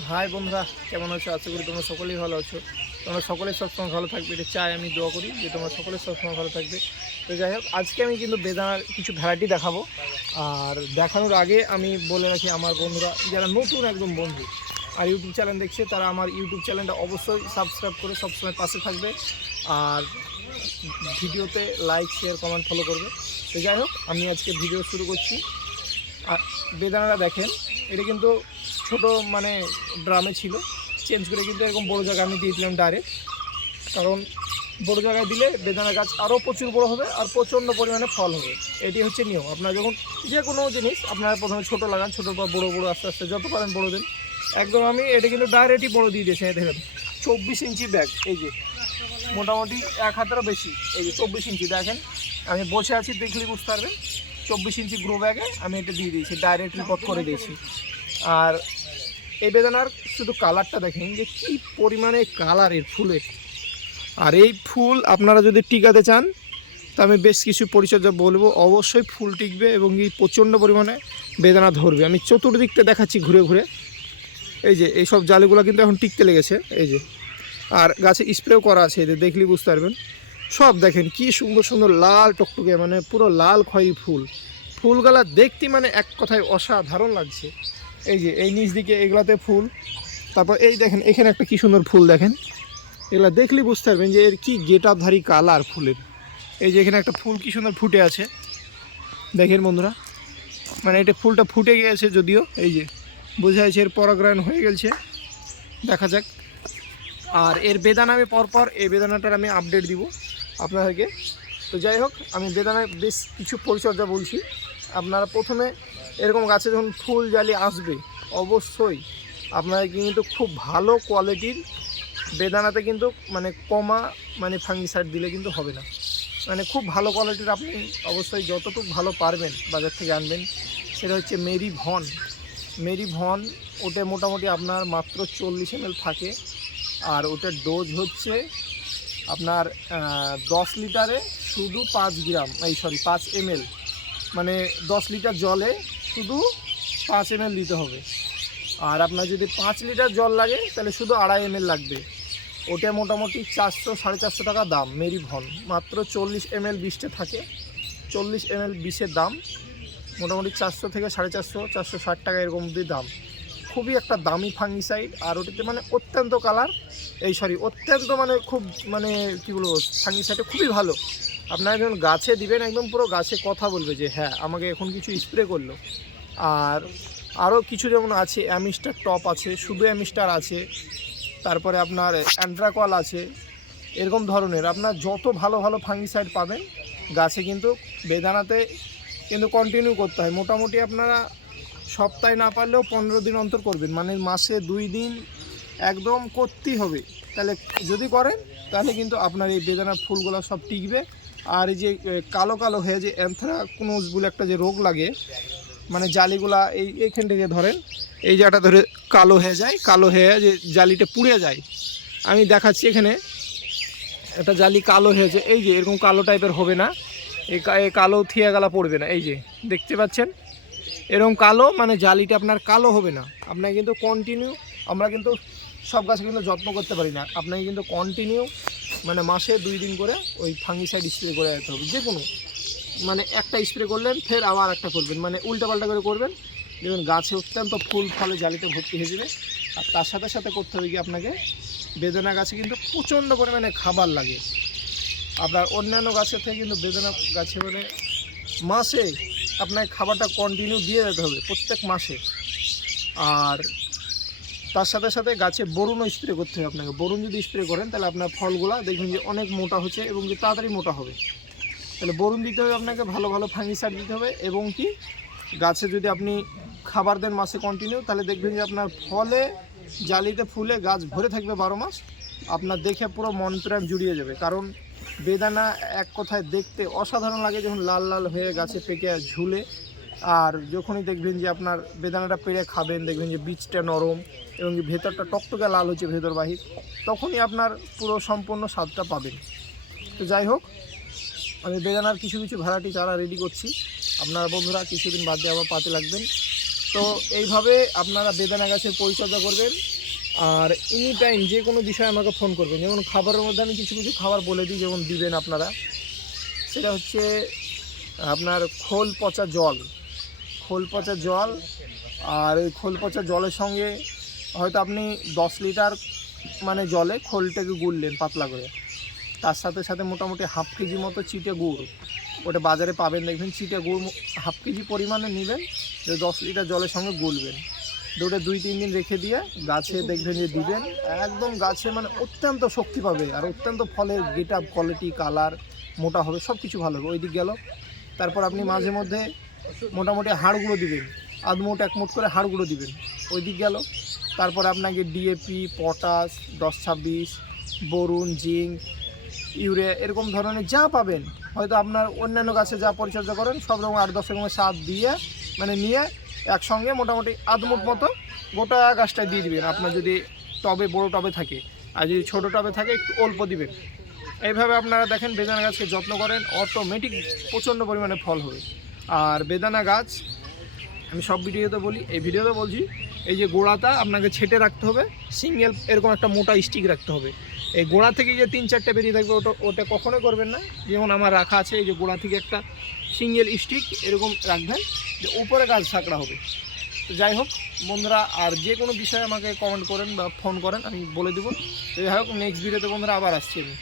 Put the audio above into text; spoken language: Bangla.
হাই বন্ধুরা, কেমন আছো? আশা করি তোমরা সকলেই ভালো আছো। তোমরা সকলেই সবসময় ভালো থাকবে, এটা চাই, আমি দোয়া করি যে তোমরা সকলে সবসময় ভালো থাকবে। তো যাই হোক, আজকে আমি কিন্তু বেদানার কিছু ভ্যারাইটি দেখাবো। আর দেখানোর আগে আমি বলে রাখি আমার বন্ধুরা, যারা নতুন একদম বন্ধু, আর ইউটিউব চ্যানেল দেখছে, তারা আমার ইউটিউব চ্যানেলটা অবশ্যই সাবস্ক্রাইব করে সবসময় পাশে থাকবে। আর ভিডিওতে লাইক, শেয়ার, কমেন্ট ফলো করবে। তো যাই হোক, আমি আজকে ভিডিও শুরু করছি। আর বেদানাটা দেখেন, এটা কিন্তু ছোট মানে ড্রামে ছিল। চেঞ্জ করে কিন্তু এরকম বড় জায়গায় আমি দিয়ে দিলাম ডাইরেক্ট কারণ বড় জায়গায় দিলে বেদানা গাছ আরও প্রচুর বড় হবে আর প্রচণ্ড পরিমাণে ফল হবে। এটি হচ্ছে নিয়ম। আপনারা যখন যে কোনো জিনিস আপনারা প্রথমে ছোটো লাগান ছোটোর পর বড়ো বড়ো, আস্তে আস্তে, যত পারেন বড়ো দিন। একদম আমি এটা কিন্তু ডাইরেক্টই বড় দিয়ে দিয়েছি দেখেন। চব্বিশ ইঞ্চি ব্যাগ, এই যে। মোটামুটি এক হাতেরও বেশি, এই যে চব্বিশ ইঞ্চি। দেখেন, আমি বসে আছি, দেখলেই বুঝতে পারবেন। চব্বিশ ইঞ্চি গ্রো ব্যাগে আমি এটা দিয়ে দিয়েছি ডাইরেক্ট রিপোর্ট করে দিয়েছি। আর এই বেদানার শুধু কালারটা দেখেন যে কি পরিমাণে কালারের ফুলের আর এই ফুল আপনারা যদি টিকাতে চান, তা আমি বেশ কিছু পরিচর্যা বলব। অবশ্যই ফুল টিকবে এবং এই প্রচণ্ড পরিমাণে বেদানা ধরবে। আমি চতুর্দিকটা দেখাচ্ছি ঘুরে ঘুরে। এই যে এই সব জালিগুলো কিন্তু এখন টিকতে লেগেছে। এই যে, আর গাছে স্প্রেও করা আছে এদের দেখলেই বুঝতে পারবেন। সব দেখেন কি সুন্দর সুন্দর লাল টকটকে মানে পুরো লাল খয়েরি ফুল। ফুলগুলা দেখতে মানে এক কথায় অসাধারণ লাগছে। এই যে, এই নিচ দিকে এগুলাতে ফুল। তারপর এই দেখেন, এখানে একটা কি সুন্দর ফুল দেখেন। এগুলা দেখলেই বুঝতে পারবেন যে এর কি গেট আপধারী কালার ফুলের। এই যে এখানে একটা ফুল কি সুন্দর ফুটে আছে। দেখেন বন্ধুরা মানে এটা ফুলটা ফুটে গিয়েছে যদিও, এই যে, বোঝা যাচ্ছে এর পরাগ্রহণ হয়ে গেছে। দেখা যাক। আর এর বেদানা আমি পরপর এই বেদানাটার আমি আপডেট দিব আপনাদেরকে। তো যাই হোক, আমি বেদানায় বেশ কিছু পরিচর্যা বলছি। আপনারা প্রথমে এরকম গাছে যখন ফুল জালি আসবে, অবশ্যই আপনারা কিন্তু খুব ভালো কোয়ালিটির বেদানাতে কিন্তু মানে কমা মানে ফাঙ্গিসাইড দিলে কিন্তু হবে না। মানে খুব ভালো কোয়ালিটির আপনি অবশ্যই যতটুকু ভালো পারবেন বাজার থেকে আনবেন, সেটা হচ্ছে মেরি ভন মেরি ভন ওটা মোটামুটি আপনার মাত্র চল্লিশ এম থাকে আর ওটার ডোজ হচ্ছে আপনার দশ লিটারে শুধু পাঁচ গ্রাম, এই সরি পাঁচ এমএল মানে দশ লিটার জলে শুধু পাঁচ এমএল দিতে হবে। আর আপনার যদি পাঁচ লিটার জল লাগে, তাহলে শুধু আড়াই এমএল লাগবে। ওটা মোটামুটি চারশো, সাড়ে চারশো টাকা দাম, মেরি ভন। মাত্র চল্লিশ এমএল বিষটা থাকে। চল্লিশ এমএল বিষের দাম। মোটামুটি চারশো থেকে সাড়ে চারশো চারশো ষাট টাকা এরকম অবধি দাম। খুবই একটা দামি ফাঙ্গিসাইড আর ওটাতে মানে অত্যন্ত কালার এই সরি অত্যন্ত মানে খুব মানে কী বলব ফাঙ্গিসাইডটা খুবই ভালো। আপনারা যখন গাছে দিবেন, একদম পুরো গাছে কথা বলবে যে হ্যাঁ আমাকে এখন কিছু স্প্রে করল। আর আরও কিছু যেমন আছে, অ্যামিস্টার টপ আছে, শুধু অ্যামিস্টার আছে, তারপরে আপনার অ্যান্ড্রাকল আছে, এরকম ধরনের। আপনার যত ভালো ভালো ফাঙ্গিসাইড পাবেন, গাছে কিন্তু বেদানাতে কিন্তু কন্টিনিউ করতে হয়। মোটামুটি আপনারা সপ্তাহে না পারলেও পনেরো দিন অন্তর করবেন। মানে মাসে দুই দিন একদম করতেই হবে। তাহলে যদি করেন, তাহলে কিন্তু আপনার এই বেদানার ফুলগুলো সব টিকবে। আর এই যে কালো কালো হয়ে যে অ্যান্থ্রাকোনোজ বলে একটা যে রোগ লাগে মানে জালিগুলা এই, এইখান থেকে ধরেন, এই জায়গাটা ধরে কালো হয়ে যায়, কালো হয়ে যে জালিটা পুড়ে যায়। আমি দেখাচ্ছি এখানে, একটা জালি কালো হয়েছে এই যে এরকম কালো টাইপের হবে না, এই কালো থিয়া গালা পড়বে না, এই যে, দেখতে পাচ্ছেন? এরকম কালো মানে জালিটা আপনার কালো হবে না। আপনাকে কিন্তু কন্টিনিউ আমরা কিন্তু সব গাছে কিন্তু যত্ন করতে পারি না। আপনাকে কিন্তু কন্টিনিউ মানে মাসে দুই দিন করে ওই ফাঙ্গিসাইড স্প্রে করে যেতে হবে যে কোনো মানে একটা স্প্রে করলেন, ফের আবার একটা করবেন। মানে উল্টাপাল্টা করে করবেন। দেখবেন গাছে অত্যন্ত ফুল ফলে জালিতে ভর্তি হয়ে যাবে। আর তার সাথে সাথে করতে হবে কি আপনাকে? বেদনা গাছে কিন্তু প্রচণ্ড পরিমাণে খাবার লাগে। আপনার অন্যান্য গাছের থেকে কিন্তু বেদনা গাছে মানে মাসে আপনাকে খাবারটা কন্টিনিউ দিয়ে যেতে হবে প্রত্যেক মাসে। আর তার সাথে সাথে গাছে বরুণও স্প্রে করতে হবে আপনাকে। বরুণ যদি স্প্রে করেন, তাহলে আপনার ফলগুলো দেখবেন যে অনেক মোটা হচ্ছে এবং যে তাড়াতাড়ি মোটা হবে। তাহলে বরুণ দিতে হবে আপনাকে, ভালো ভালো ফাঙ্গিসাইড দিতে হবে এবং কি গাছে যদি আপনি খাবার দেন মাসে কন্টিনিউ তাহলে দেখবেন যে আপনার ফলে, জালিতে ফুলে গাছ ভরে থাকবে বারো মাস। আপনার দেখে পুরো মন প্রাণ জুড়িয়ে যাবে। কারণ বেদানা এক কথায় দেখতে অসাধারণ লাগে যখন লাল লাল হয়ে গাছে পেকে ঝুলে। আর যখনই দেখবেন যে আপনার বেদানাটা পেরে খাবেন, দেখবেন যে বীজটা নরম এবং যে ভেতরটা টকটকে লাল হচ্ছে ভেতর বাহির তখনই আপনার পুরো সম্পূর্ণ স্বাদটা পাবেন। তো যাই হোক, আমি বেদানার কিছু কিছু ভ্যারাইটি চারা রেডি করছি। আপনার বন্ধুরা কিছুদিন বাদ দিয়ে আবার পাতে লাগবেন। তো এইভাবে আপনারা বেদানা গাছের পরিচর্যা করবেন আর এনি টাইম যে কোনো বিষয়ে আমাকে ফোন করবেন। যেমন খাবারের মধ্যে আমি কিছু কিছু খাবার বলে দিই, যেমন দিবেন আপনারা। সেটা হচ্ছে আপনার খোল পচা জল। খোল পচা জল আর ওই খোল পচা জলের সঙ্গে হয়তো আপনি দশ লিটার মানে জলে খোলটাকে গুললেন পাতলা করে। তার সাথে সাথে মোটামুটি হাফ কেজি মতো চিটে গুড়। ওটা বাজারে পাবেন, দেখবেন চিটে গুড় হাফ কেজি পরিমাণে নেবেন, যে দশ লিটার জলের সঙ্গে গুলবেন। দিয়ে ওটা দুই তিন দিন রেখে দিয়ে গাছে দেখবেন যে দিবেন। একদম গাছে মানে অত্যন্ত শক্তি পাবে আর অত্যন্ত ফলের গেট আপ, কোয়ালিটি, কালার, মোটা হবে সব কিছু ভালো হবে। ওই দিক গেল। তারপর আপনি মাঝে মধ্যে মোটামুটি হাড়গুলো দিবেন। আধ মুঠ এক মুঠ করে হাড়গুলো দিবেন। ওই দিক গেল। তারপর আপনাকে ডিএপি পটাশ দশ ছাব্বিশ, বরুণ, জিঙ্ক, ইউরিয়া এরকম ধরনের যা পাবেন। হয়তো আপনার অন্যান্য গাছে যা পরিচর্যা করেন, সব রকম আট, দশ রকমের সার দিয়ে মানে নিয়ে একসঙ্গে মোটামুটি আধ মুঠ মতো গোটা গাছটা দিয়ে দিবেন। আপনার যদি টবে, বড় টবে থাকে, আর যদি ছোটো টবে থাকে, একটু অল্প দিবেন। এইভাবে আপনারা দেখেন বেদানা গাছকে যত্ন করেন অটোমেটিক প্রচণ্ড পরিমাণে ফল হবে। আর বেদানা গাছ, আমি সব ভিডিওতে বলি, এই ভিডিওতে বলছি, এই যে গোড়াটা আপনাকে ছেটে রাখতে হবে, সিঙ্গেল এরকম একটা মোটা স্টিক রাখতে হবে। এই গোড়া থেকে যে তিন চারটে বেরিয়ে থাকবে, ওটা ওটা কখনোই করবেন না। যেমন আমার রাখা আছে, এই যে গোড়া থেকে একটা সিঙ্গেল স্টিক এরকম রাখবেন, যে উপরে গাছ থাকড়া হবে। তো যাই হোক, বন্ধুরা, আর যে কোনো বিষয়ে আমাকে কমেন্ট করেন বা ফোন করেন, আমি বলে দেবো। যাই হোক নেক্সট ভিডিওতে বন্ধুরা আবার আসছি আমি।